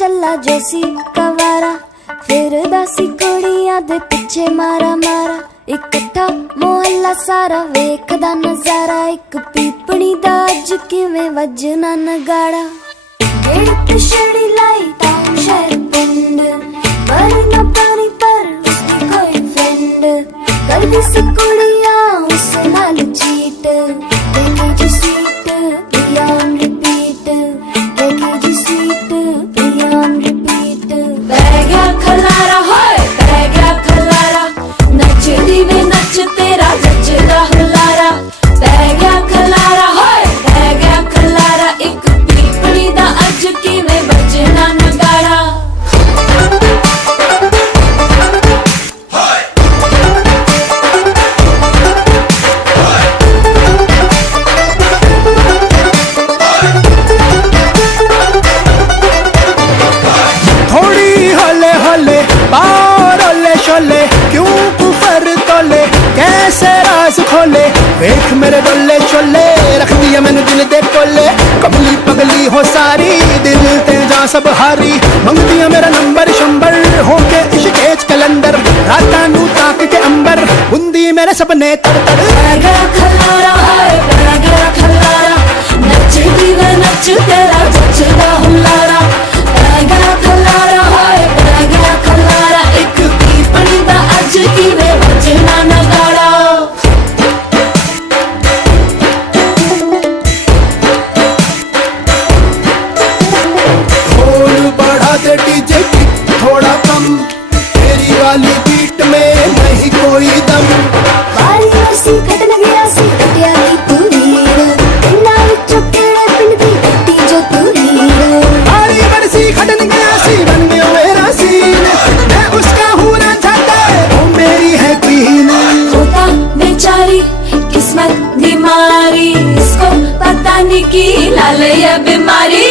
ਚੱਲਾ ਜੋ ਸੀ ਕਵਾਰਾ, ਫਿਰਦਾ ਸੀ ਕੁੜੀਆਂ ਦੇ ਪਿੱਛੇ ਮਾਰਾ ਮਾਰਾ। ਇਕੱਠਾ ਮੁਹੱਲਾ ਸਾਰਾ ਵੇਖਦਾ ਨਜ਼ਾਰਾ, ਇੱਕ ਪੀਪਣੀ ਦਾ ਅੱਜ ਕਿਵੇਂ ਵੱਜਣਾ ਨਗਾੜਾ। ਗੇੜ ਤੇ ਛੜੀ ਲਾਈ ਟਾਊਨ ਸ਼ਹਿਰ ਪਿੰਡ, ਪਰ ਨਾ ਪਾਣੀ ਪਰ ਉਸਦੀ ਕੋਈ ਫਰੈਂਡ। ਕਰਦੀ ਸੀ ਕੁੜੀਆਂ ਉਸ ਨਾਲ ਚੀਟ, ਦੇਖੀ ਜੀ ਸੀਟ ਪਿਆ ਔਨ ਰਿਪੀਟ, ਦੇਖੀ ਜੀ ਸੀਟ ਪਿਆ ਔਨ ਰਿਪੀਟ। ਪੈ ਗਿਆ ਖਲਾਰਾ ਹੋਏ ਪੈ ਗਿਆ ਖਲਾਰਾ, ਨੱਚਦੀ ਵੇ ਨੱਚ ਤੇਰਾ ਜੱਜਦਾ ਹੁਲਾਰਾ। ਪੈ ਗਿਆ ਖਲਾਰਾ ਹੋਏ ਪੈ ਗਿਆ ਖਲਾਰਾ, ਇੱਕ ਪੀਪਣੀ ਦਾ ਅੱਜ ਕਿਵੇਂ ਵੱਜਣਾ ਨਗਾੜਾ। खोले वेख मेरे डोले चोले, रख दिया मैंने दिल दे कोले। कमली पगली हो सारी दिल ते जा सब हारी, मंगदिया मेरा नंबर शंबर होके इश्केज कलंदर। राता नू ताक के अंबर बुंदी मेरे सपने तड़ तड़। पै गया खलारा हाय पै गया खलारा, नचदी वे नच तेरा जचदा हुलारा। पै गया खलारा हाय पै गया खलारा, एक पीपणी दा अज किवें वजना नगाड़ा। डीजे की थोड़ा कम, तेरी वाली बीट में नहीं कोई दम। बारी वसी खटन गया सी कटिया दी तू हीर, पिंडा विचों केड़े पिंड दी कट्टी जो तू हीर। बारी वसी खटन गया सी बन गया मेरा सीन, मैं उसका हूँ ना चाहता वो मेरी है क्वीन। होता बेचारी किस्मत दी मारी, इसको पता नहीं की लाल या बीमारी।